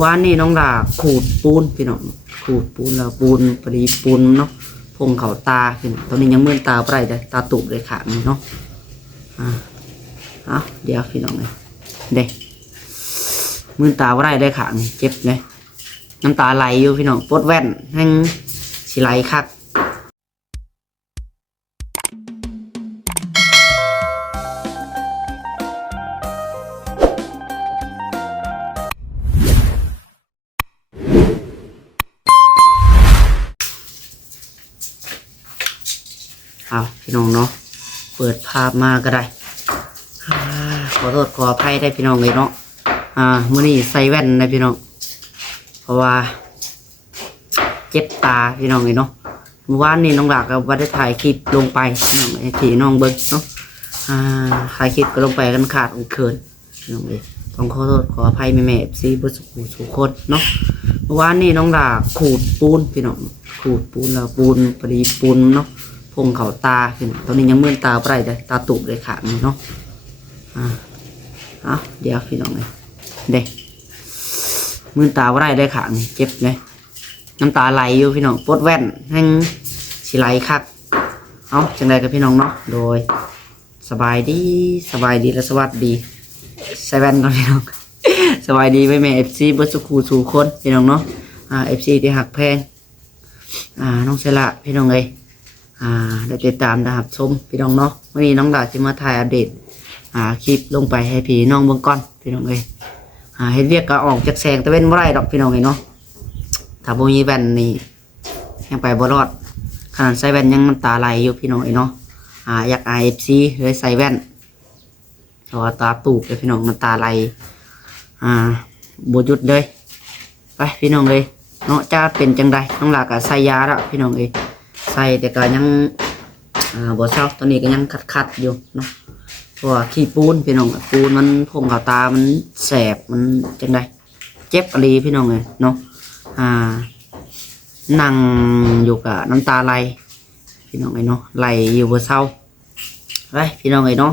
วานนี่น้องดาขูดปูนพี่น้องขูดปูนแล้วปูนพอดีปูนเนาะพงเขาตาพี่น้องตอนนี้ยังมืนตาไปได้ตาตุบเลยขาดนี่เนาะเดี๋ยวพี่น้องเลยเด็กมืนตาไปได้ขาดนี่เจ็บเลยน้ำตาไหลอยู่พี่น้องปวดแว่นแห้งสิไหลคักพี่น้องเนาะเปิดภาพมาก็ได้ขอโทษขออภัยได้พี่น้องเลยเนาะมื้อนี้ใส่แว่นนะพี่น้องเพราะว่าเจ็บตาพี่น้องเลยเนาะเมื่อวานนี้น้องหลักก็ว่าได้ถ่ายคลิปลงไปพี่น้องไอ้ที่น้องเบิ้งเนาะถ่ายคลิปก็ลงไปกันขาดเขินพี่น้องเลยต้องขอโทษขออภัยแม่ๆซีบุสุคนเนาะเมื่อวานนี้น้องหลักขูดปูนพี่น้องขูดปูนแล้วปูนพอดีปูนเนาะพงเขาตาพี่น้องตอนนี้ยังมืนตาไปได้ตาตุบเลยขาดนี่เนาะเดี๋ยวพี่น้องเลยเด็กมืนตาไปได้ขาดนี่เจ็บเลยน้ำตาไหลอยู่พี่น้องปวดแว่นแห้งสิไหลคักจังไรกับพี่น้องเนาะโดยสบายดีและสวัสดีใส่แว่นก่อนพี่น้อง สบายดีไปแม่เอฟซีเบิร์ดสุขูสู่คนพี่น้องเนาะเอฟซีที่หักแพงน้องเสละพี่น้องเลยได้ติดตามนะครับชมพี่น้องเนาะวันนี้น้องดาจะมาถ่ายอัปเดตคลิปลงไปให้พี่น้องเบิ่งก่อนพี่น้องเลยเห็นเรียกก็ออกจากแสงตะเวนบ่ได้ดอกพี่น้องเลยเนาะถ้าบ่มีแว่นนี่ยังไปบ่รอดขนาดใส่แว่นยังน้ำตาไหลอยู่พี่น้องเลยเนาะอยาก IFC เลยใส่แว่นเพราะว่าตาตูบเลยพี่น้องน้ำตาไหลบ่หยุดเลยไปพี่น้องเลยเนาะจะเป็นจังใดน้องหลาก็ใส่ยาแล้วพี่น้องเลยใส่แต่ก็ยังบ่เศร้าตอนนี้ก็ยังคัดอยู่เนาะเพราะว่าขี้ปูนพี่น้องปูนมันพงเขาตามันแสบมันจังไดเจ็บอะไรพี่น้องเลยเนาะนั่งอยู่กับน้ำตาไหลพี่น้องเลยเนาะไหลอยู่บ่เศร้าไปพี่น้องเลยเนาะ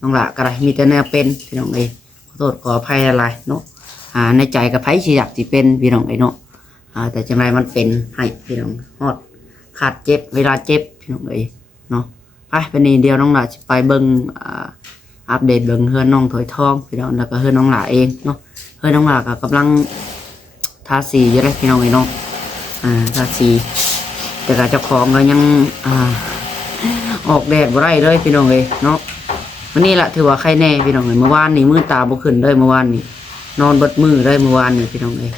น้องละก็ได้มีแต่แนวเป็นพี่น้องเลยขอโทษขออภัยอะไรเนาะในใจกับไผสิอยากสิเป็นพี่น้องเลยเนาะแต่จังไรมันเป็นให้พี่น้องฮอดขาดเจ็บเวลาเจ็บพี่น้องเลยเนาะไปเป็นนี้เดียวน้องหลาจะไปเบิ่งอัปเดตเบิ่งเฮือนน้องถอยทองพี่น้องแล้วก็เฮือนน้องหลาเองเนาะเฮือนน้องหลาก็กำลังทาสีอยู่เลยพี่น้องเลยเนาะทาสีแต่ก็เจ้าของก็ยังออกแดดบ่ได้เลยพี่น้องเลยเนาะวันนี้แหละถือว่าใครแน่พี่น้องเลยเมื่อวานนี่มือตาบ่ขึ้นเลยเมื่อวานนี่นอนเบิดมือเลยเมื่อวานนี่พี่น้องเลย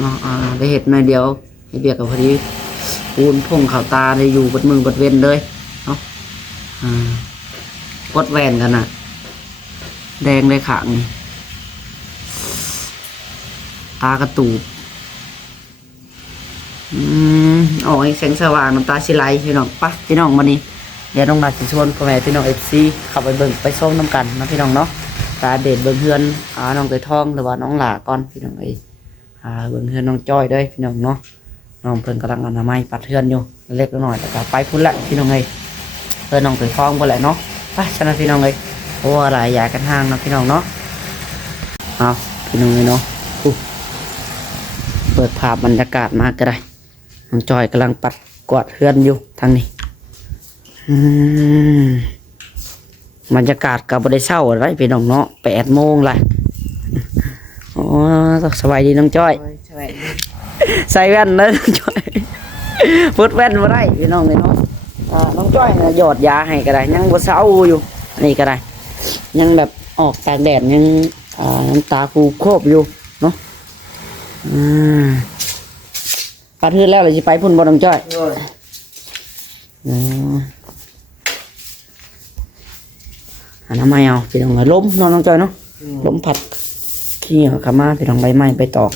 เนาะได้เห็ดหน่อยเดียวให้เบียกกับพอดีปูนพงข่าวตาได้อยู่บดมือบดเว้นเลยเนาะกดแวนกันน่ะแดงเลยขังตากระตูบออกแสงสว่างน้ำตาสิไหลพี่น้องปะพี่น้องวันนี้เดี๋ยวน้องนัดจะชวนพ่อแม่พี่น้องFCขับไปเบิ่งไปส้มน้ำกันนะพี่น้องเนาะตาเด็ดเบิ่งเฮือนน้องเตยทองหรือว่าน้องหลาก่อนพี่น้องเบิ่งเฮือนน้องจ้อยด้วยพี่น้องเนาะน้องเพิ่นกำลังอนามัยปัดเฮือนอยู่เล็กน้อยแต่ก็ไปพุ่นละพี่น้องเพิ่นน้องเตยทองก็แหละเนาะไปชนะพี่น้องเพราะว่าหลายใหญ่กันห่างนะพี่น้องเนาะพี่น้องเนาะเปิดภาพบรรยากาศมาก็ได้น้องจ้อยกำลังปัดกวาดเฮือนอยู่ทางนี้บรรยากาศกับบริเช้าอะไรพี่น้องเนาะ8 โมงเลยสบายดีน้องจ้อยใส่แว่นเลยน้องจ้อยพุดแว่นมาได้พี่น้องเลยเนาะน้องจ้อยหยอดยาให้ก็ได้ยังบ่เศร้าอยู่นี่ก็ได้ยังแบบออกตากแดดยังน้ำตาคูโคบอยู่เนาะปัดเฮือนแล้วเลยจะไปพุ่นบ่น้องจ้อยน้ำไม้เอาพี่น้องล้มน้องจ้อยเนาะล้มผัดขี้เหรอขามาพี่น้องใบไม้ใบตอก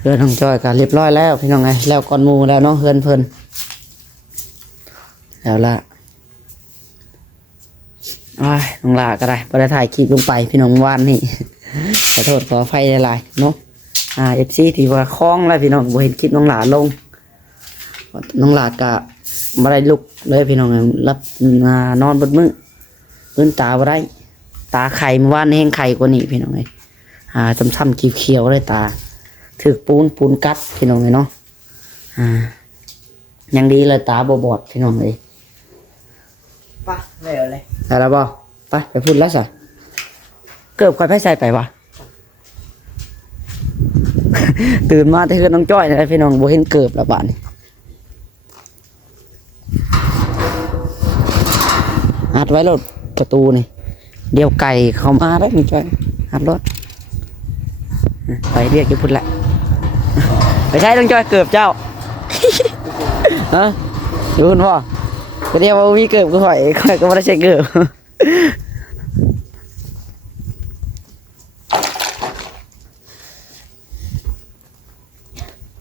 เฮือนน้องจ้อยก็เรียบร้อยแล้วพี่น้องไงแล้วก่อนมูแล้วเนาะเฮือนเพิ่นแล้วละน้องลาก็ได้พอได้ถ่ายคลิปลงไปพี่น้องวานนี่ขอโทษขอไฟหลายๆเนาะFCที่ว่าคล้องแล้วพี่น้องบ่เห็นคลิปน้องหลาลงน้องหลาก็บ่ได้ลุกเลยพี่น้องรับนอนบนมือพื้นตาบ่ได้ ตาไข่เมื่อวานนี่แห้งไข่กว่านี้พี่น้องเลยช้ำๆเขียวๆเลยตาถึกปูนกัดพี่น้องเลยเนาะยังดีเลยตาบอดพี่น้องเลยปะแล้วเลยได้แล้วบ่ไปพูดแล้วสิเกือบค่อยไผใส่ไปวะ ตื่นมาแต่คือน้องจ้อยนะพี่น้องบ่เห็นเกือบแล้วบาดนี้อัดไว้รถประตูนี่เดี๋ยวไก่เข้ามาได้น้องจ้อยอัดรถไปเรียกจะพูดแหละไปใช้น้องจ้อยเกือบเจ้า ฮะอยู่คุณพ่อก็เรียกว่ามีเกือบก็ข่อยก็ไม่ได้ใช้เกือบ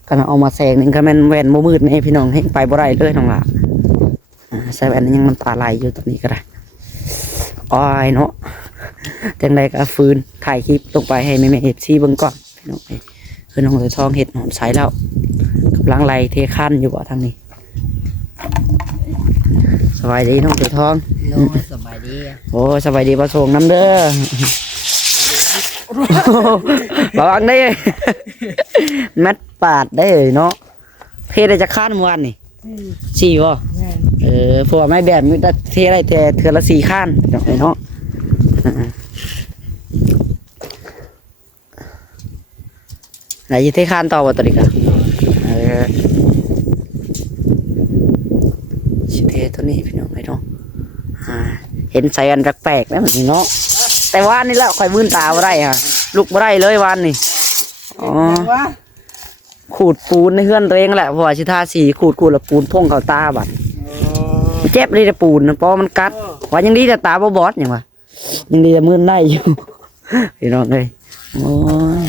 กันเอามาแซงนึงก็แม่นแวนโมมืดนี่พี่น้องให้ไปบ่ได้เลยน้องล่ะใส่แวนยังน้ำตาไหลอยู่ตอนนี้ก็ได้อ้อยเนาะจังใดก็ฟื้นถ่ายคลิปลงไปให้แม่ๆ FC เบิ่งก่อนพี่น้องคือน้องเลยทองเห็ดหอมใสแล้วกำลังไล่เทคันอยู่บ่ทางนี้สบายดีน้องเลยทองสบายดีโอ้สบายดีประสงน้ำเด้อระวังได้แมทปาดได้เนาะเทได้จะข้านเมื่อวานนี่4บ่พวกไม้แบบมีแต่เทได้แต่เทื่อละ4ข้านเนาะไหนจะเทข้านต่อบ่ตัวนี้ก็สิเทตัวนี้พี่น้องเนาะเห็นใส่อันแปลกๆแล้วมันเนาะแต่ว่านี่แหละข่อยมื่นตาบ่ได้ค่ะลุกบ่ได้เลยวันนี่อ๋อขูดปูนในเฮือนตัวเองแหละเพราะว่าสิทาสีขูดแล้วปูนพ่งเข้าตาบัดเจ็บเลยแต่ปูนนะเพราะมันกัดว่ายังดีแต่ตาบ่บอดหยังวะยังดีแต่มื่นได้อยู่พี่น้องเอ้ยโอ้ย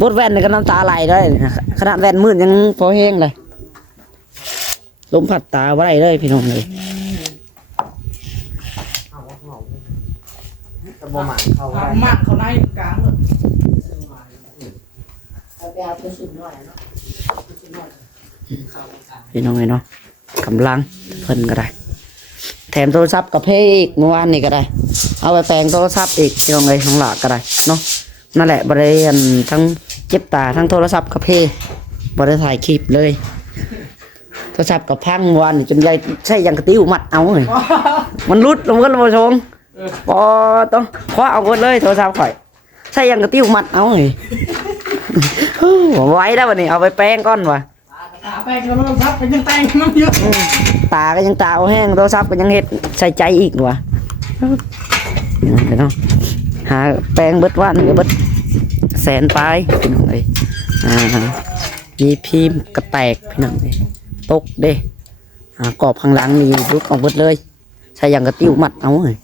บดแว่นนี่ก็น้ำตาไหลได้ขนาดแว่นมื่นยังพอแห้งเลยลมผัดตาบ่ได้เลยพี่น้องเลยบ่หมันเขาได้หมันเขาได้กลางเลยเอาไปเอาไปสุดหน่อยเนาะพี่น้องเนาะกำลังเพิ่นก็ได้แถมโทรศัพท์กับเพย์อีกเมื่อวานนี่ก็ได้เอาไปแปลงโทรศัพท์อีกพี่น้องเลยน้องหลาก็ได้เนาะนั่นแหละบริเวณทั้งเจ็บตาทั้งโทรศัพท์กับเพย์บริถ่ายคลิปเลยโทรศัพท์กับพังเมื่อวานนี่จนใหญ่ใช่ยังกระติ้วมัดเอาเลยมันรุดลงกันมาชงพอต้องคว้าเอาหมดเลยโทรศัพท์ข่อยใช่ยังกระติ้วมัดเอาเลยไว้ได้วันนี้เอาไปแป้งก้อนวะตาแป้งแล้วโทรศัพท์ก็ยังแต่งน้ำเยอะตาก็ยังตาเอาแห้งโทรศัพท์ก็ยังเห็ดใส่ใจอีกวะเนาะหาแป้งเบิดวันก็เบิดแสนปลายพี่น้องเลยมีพิมพ์กระแตกพี่น้องเลยตกเด้กรอบข้างหลังนี่รุดออกเบิดเลยใส่ยังกระติ้วมัดเอาเลย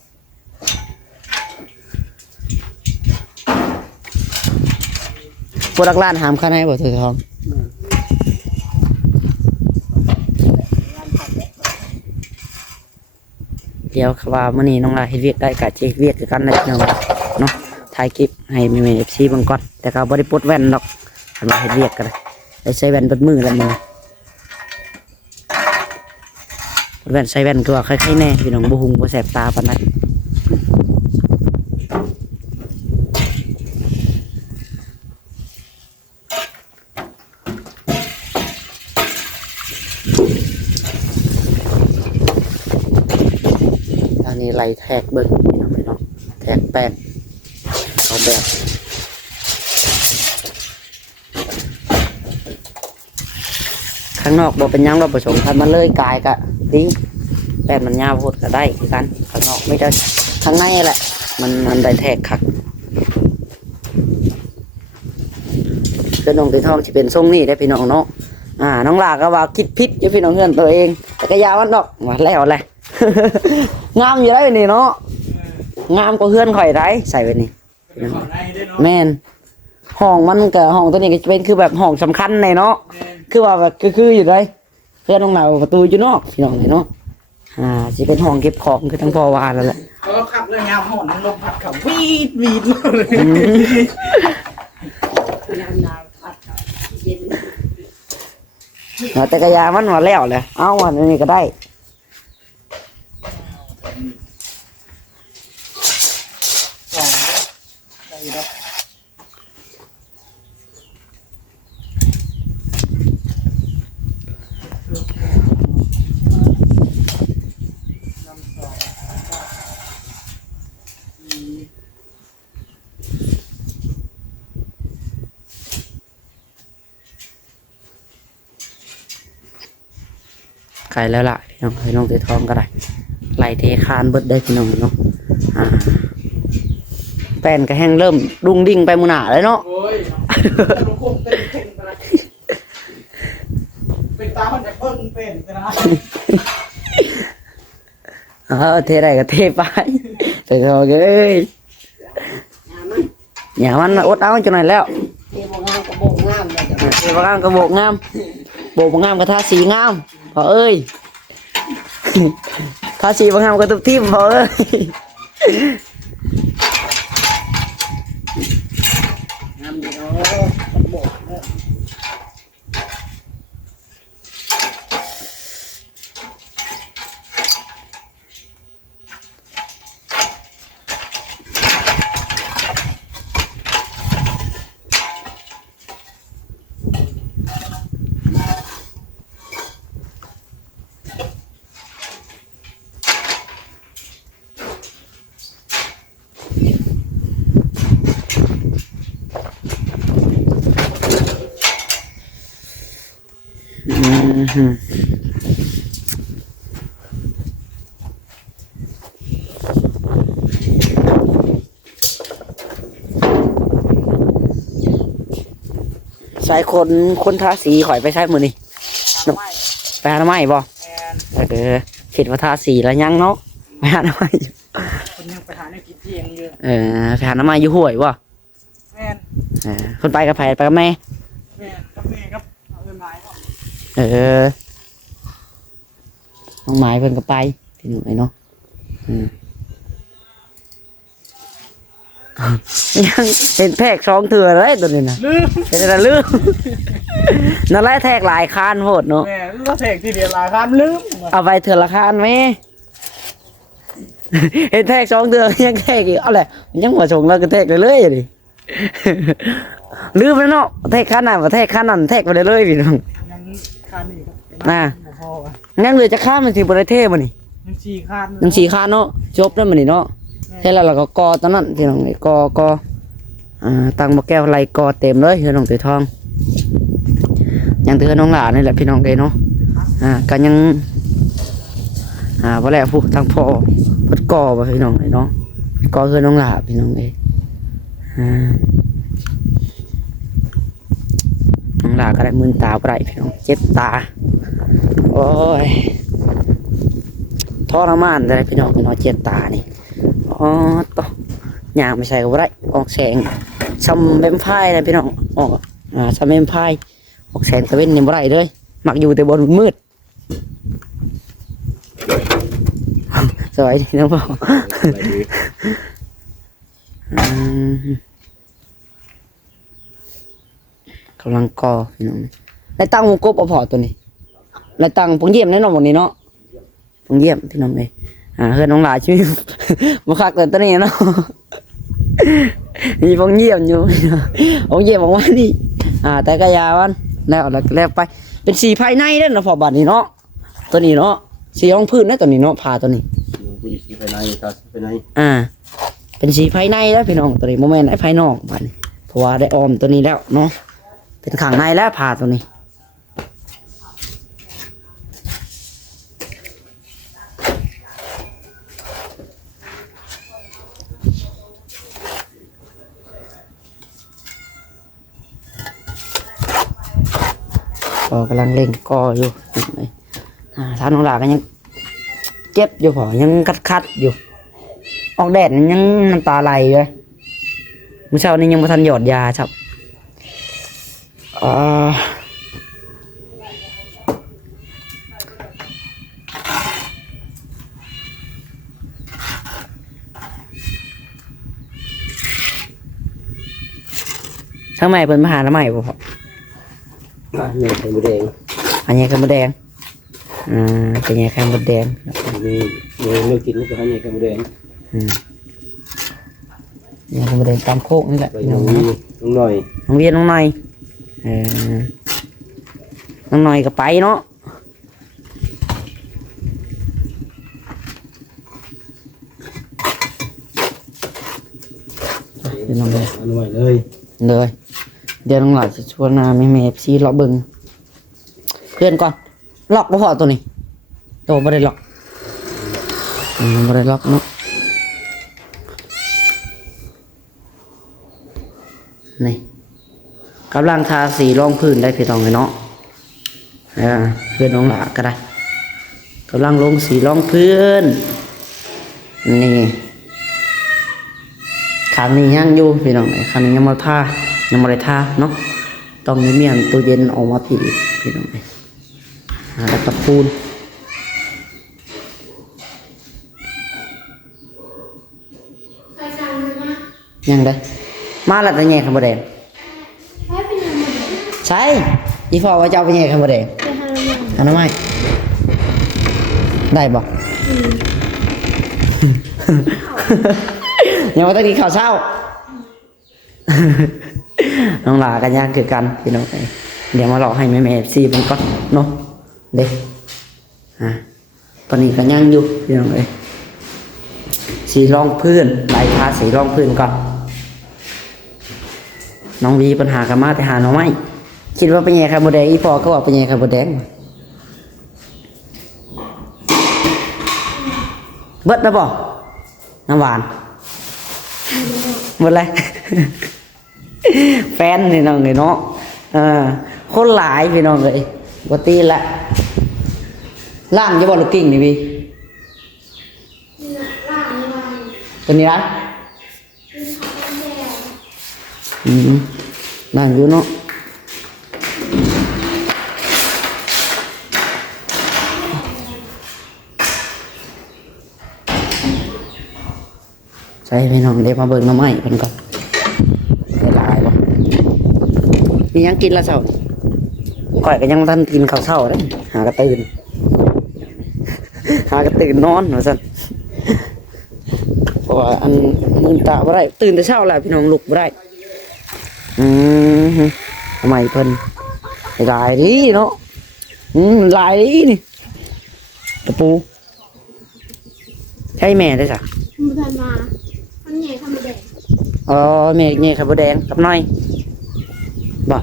พวกนักล่าหามข้าในบ่เธอทองเดี๋ยวว่ามื้อนี้น้องลาเฮ็ดเวียกได้กะเจเวียกคือกันนะพี่น้องเนาะถ่ายคลิปให้แม่ๆ FC เบิ่งก่อนแต่ก็บ่ได้ปลดแว่นดอกคันว่าเฮ็ดเวียกก็ได้ใส่แว่นเบิดมือแล้วมื้อปลดแว่นใส่แว่นก็ว่าค่อยๆแน่พี่น้องบ่หุงบ่แสบตาปานใดนี่ไหลแทกเบิ้งพี่น้องพี่น้องแทกแป้งเอาแบบข้างนอกบอกเป็นยังเราผสมกันมาเลยกายกะทิ้งแป้งมันยาวโพดก็ได้คือกันข้างนอกไม่ได้ข้างในแหละมันได้แทกคักเพื่อนน้องตีทองจะเป็นทรงนี่ได้พี่น้องเนาะน้องหลาก็ว่าคิดพิษอยู่พี่น้องเพื่อนตัวเองแต่ก็ยาวมันดอกมาแล้วแหละงามอยู่ได้นี่เนาะงามกว่าเพื่อนข่อยได้ใส่ไปนี่แม่นห้องมันกับห้องตัวนี้ก็เป็นคือแบบห้องสำคัญในเนาะคือว่าแบบคืออยู่ได้เพื่อนตรงไหนประตูอยู่นอกพี่น้องเนาะจะเป็นห้องเก็บของคือทั้งพ่อวาแล้วแหละก็ขับเรื่องยามห้องนั้นลมพัดเขาวีดเลยแต่กระยามันมาแล้วเลยเอาวันนี้ก็ได้ ไกลแล้วล่ะพี่น้องให้น้องเตยทองก็ได้ไหลเทคานเบิดได้พี่น้องเนาะแป้นก็แห้งเริ่มรุ่งดิ่งไปมุหนาเลยเนาะ โอ้ยลูกคงเต้นไปเลยเป็นตามันจะเพิ่งเป็นกันนะ เทได้ก็เทไปแต่ทองเอ้ยอย่ามันอดเอาจนไหนแล้ว เทบ่งามก็บ่งามเลยจ้ะ เทบงามก็โบกงามโบกงามก็ทาสีงามพอเอ้ยทาสีบงามก็ทุกทีมพอเอ้ย งามดีเนาะมันบ่เด้อ ใส่คนทาสีข่อยไปใช้มือนี่ ไม่ ไปหาหน้าไม้บ่ แอน คิดว่าทาสีแล้วยังเนาะไปหาหน้าไม้ คนยังไปหาในกินเที่ยงอยู่ ไปหาหน้าไม้อยู่ห้วยบ่ แมน คนไปกับไผไปกับแม่ แมนกับแม่ครับเอาเงินไม้เนาะ น้องไม้เพิ่นก็ไปพี่หนุ่ยเนาะยังเห็นแทกสองเถื่อเลยตัวนี้นะ ลืม เป็นอะไรลืมนั่นแหละแทกหลายคานโหดเนาะ แม่เราแทกทีเดียวหลายครั้งลืม เอาไปเถื่อละคานไหมเห็นแทกสองเถื่อยังแทกอีกเอาแหละยังมาส่งแล้วก็แทกเลยๆดิลืมแล้วเนาะแทกคานนั้นมาแทกคานนั้นแทกไปเลยๆพี่น้อง ยังคานนี่ครับ อ่า บ่พอวะ งั้นเลยจะข้ามมันสิบริเทพมันนี่ ยังสี่คาน ยังสี่คานเนาะจบแล้วมันนี่เนาะเท่าแล้วเราก็กอตอนนั้นพี่น้องนี่กอตังมาแก้วไหลกอเต็มเลยพี่น้องตือทองยังตือน้องหลานนี่แหละพี่น้องเอ้ยเนาะก็ยังพอแล้วผู้ทางพ่อพดกอบ่พี่น้องเอ้ยเนาะกอคือน้องหลาพี่น้องเอ้ยน้องหลาก็ได้มึนตาบ่ได้พี่น้องเจ็บตาโอ้ยทรมานได้พี่น้องพี่น้องเจ็บตานี่อ๋อต่อย่างไม่ใช่ก็บ่ได้ออกแสงซัมเบมไพร์นะพี่น้องออกซัมเบมไพร์ออกแสงตะเวนนี่บ่ได้เลยมักอยู่แต่บนมืดสวยดีน้องพ่อกำลังกอพี่น้องได้ตั้งวงกบเอาพอตัวนี้ได้ตั้งปงเยี่ยมแน่นอนวันนี้เนาะปงเยี่ยมพี่น้องเลยเฮือนน้องหลาชื่อมาคักแต่ตัวนี้เนาะมีปงเยี่ยมอยู่ปงเยี่ยมบอกว่านี่แต่กระยาวันแล้วไปเป็นสีภายในนั่นนะพอบัดนี้เนาะตัวนี้เนาะสีห้องพื้นนะตัวนี้เนาะพาตัวนี้ ผู้หญิงสีภายในตาสีภายใน เป็นสีภายในแล้วพี่น้องตัวนี้โมเมนต์ไอ้ภายนอกบัดนี้เพราะว่าได้ออมตัวนี้แล้วเนาะเป็นข้างในแล้วพาตัวนี้ก็กำลังเล่นกออยู่ท่านน้องหลาก็ยังเจ็บอยู่พอยังคัดอยู่ออกแดดยังน้ำตาไหลเลยเมื่อเช้านี้ยังไม่ทันหยอดยาครับช่างใหม่เป็นมหาละใหม่บ่พอ เนี่ยไข่มดแดง อันนี้ไข่มดแดงเป็นไงไข่มดแดง มีเลือกกินก็ให้เนี่ยไข่มดแดง นี่ไข่มดแดงตามโคกนี่แหละ ไปน้องนี่น้องหน่อย น้องเวียนน้องหน่อยน้องหน่อยก็ไปเนาะเดี๋ยวน้องเลย เอาหน่อยเลย เลยเดี๋ยวน้องหลานจะชวนมีเมฟซีล็อกเบิงเพื่อนก่อนล็อกบ่พอตัวนี้ โตบ่ได้ล็อกบ่ได้ล็อกเนาะนี่กำลังทาสีรองพื้นได้พี่น้องเลยเนาะเพื่อนน้องหลาก็ได้กำลังลงสีรองพื้นนี่ครั้งนี้ยังอยู่พี่น้องครั้งนี้ยังไม่ทายังไม่ได้ทาเนาะต้องมีเมียนตัวเย็นออกมาพี่น้องเลยแล้วก็ปูนยังได้มาแล้วแต่แง่ขันบแดงใช่อีฟอว่าจะเอาไปแง่ขันบแดงอันนั้นไม่ได้บอกยังว่าต้องกินข้าวเช้าน้องหลากันย่างคือกันพี่น้องเดี๋ยวมาหลอกให้แม่ซีเป็นก้อนเนาะเด็กตอนนี้กันย่างอยู่พี่น้องเลยสีรองพื้นลายทาสีรองพื้นก่อนน้องวีปัญหากันมาแต่หาน้องไม่คิดว่าเป็นไงครับโมเดลอีพอก็ว่าเป็นไงครับโมเดลเบิดแล้วบ่น้ำหวานหมดเลยแฟนนี่น้องเลยเนาะคนหลายพี่น้องเลยปกติละล่างจะบอกลูกกิ้งนี่พี่ตัวนี้นะล่างอยู่เนาะใช่พี่น้องเดี๋ยวมาเบิ่งน้ำไม้กันก่อนได้หลายบ่มียังกินละเช้าก่อยก็ยังท่านกินข้าวเช้าเลยหากระตื่นนอนเหรอสันเพราะว่าอันมึนตาบ่ได้ตื่นแต่เช้าแหละพี่น้องลุกบ่ได้ทำไมเพิ่นหลายดีเนาะหลายดีนี่ตะปูใช่แม่ได้จ้ะมันทันมามันใหญ่ทำแดงแม่ใหญ่ขับแดงกับน้อยบ่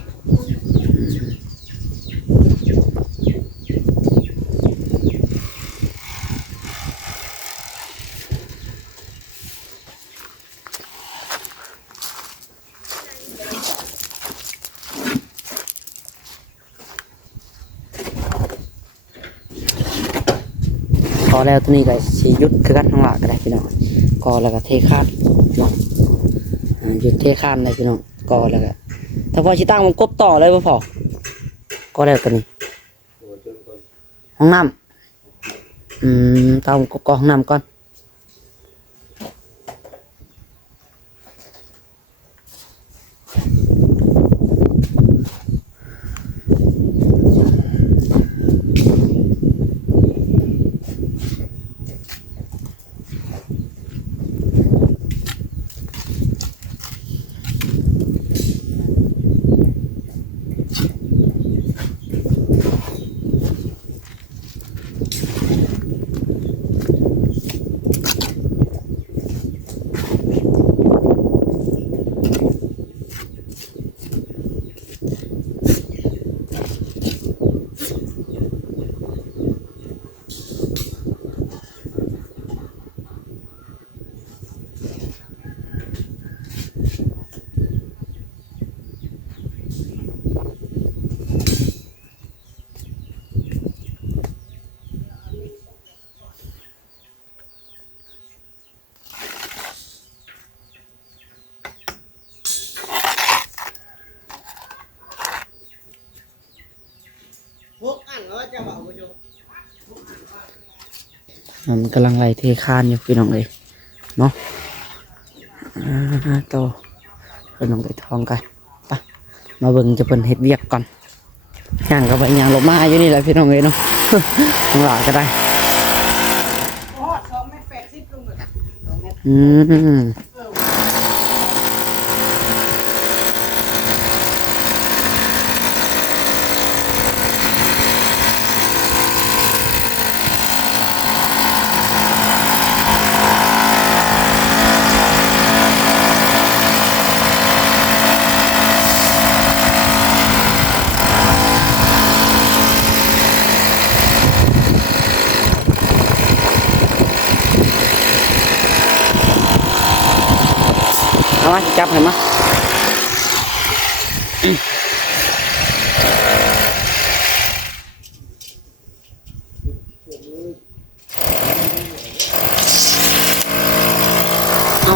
พอแล้วตัวนี้ก็สียุดคือกันข้างหลังก็ได้พี่น้องก็แล้วก็เทคาดเนาะหยุดเทคาดเลยพี่น้องก็แล้วก็ถ้าพอชิตั้งมันกบต่อเลยพอก็แล้วตัวนี้ห้องน้ำตั้งกบห้องน้ำก่อนมันกำลังไล่เทคานอยู่พี่น้องเลยเนาะต่อพี่น้องไปทองกันไปมาเบิ่งจะเป็นเฮ็ดเวียกก่อนย่างก็ไปย่างลงมาอยู่นี่แหละพี่น้องเลยเนาะข้างหลังก็ได้ เอามาจับให้มาเอา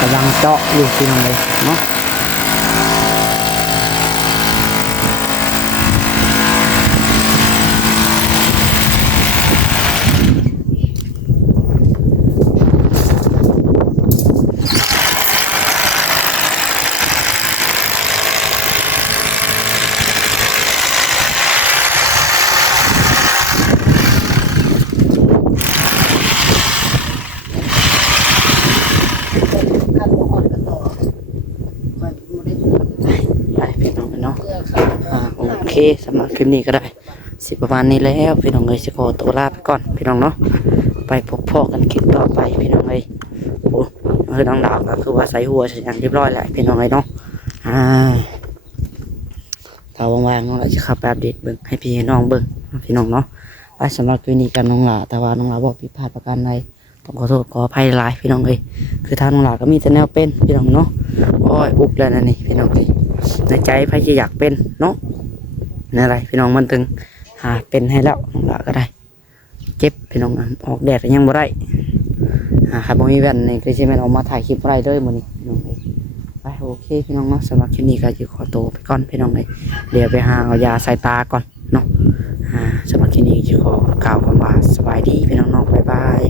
กำลังเจาะอยู่ที่นั่นเลยเนาะไปพี่น้องเนาะโอเคสำหรับคลิปนี้ก็ได้สิประมาณนี้แล้วพี่น้องเอ้ยสิขอตัวลาไปก่อนพี่น้องเนาะไปพบพ่อกันคลิปต่อไปพี่น้องเอ้ยโอ้คือน้องดาวก็คือว่าใส่หัวใส่อย่างเรียบร้อยแล้วพี่น้องเอ้ยเนาะถ้าว่างๆน้องเราจะขับแบบเด็กเบิ่งให้พี่น้องเบิ่งพี่น้องเนาะไปสำหรับคลิปนี้กันน้องหลาแต่ว่าน้องหลาบอกผิดพลาดประการใดต้องขอโทษขออภัยหลายพี่น้องเอ้ยคือทางน้องหลาก็มีแต่แนวเป็นพี่น้องเนาะโอ้ยอุบแล้วนะนี่พี่น้องเอ้ยในใจใครจะอยากเป็นเนาะนี่อะไรพี่น้องมันตึงเป็นให้แล้วน้องหลาก็ได้เจ็บพี่น้องออกแดดก็ยังบ่ได้ใครบ่มีแว่นนี่ก็สิแม่นออกมาถ่ายคลิปบ่ได้เลยมื้อนี้พี่น้องเอ้ยไปโอเคพี่น้องเนาะสำหรับคลิปนี้ก็จะขอตัวไปก่อนพี่น้องเอ้ยเดี๋ยวไปหาเอายาใส่ตาก่อนเนาะสำหรับคลิปนี้จะขอกล่าวคำว่าสบายดีพี่น้องเนาะบ๊ายบาย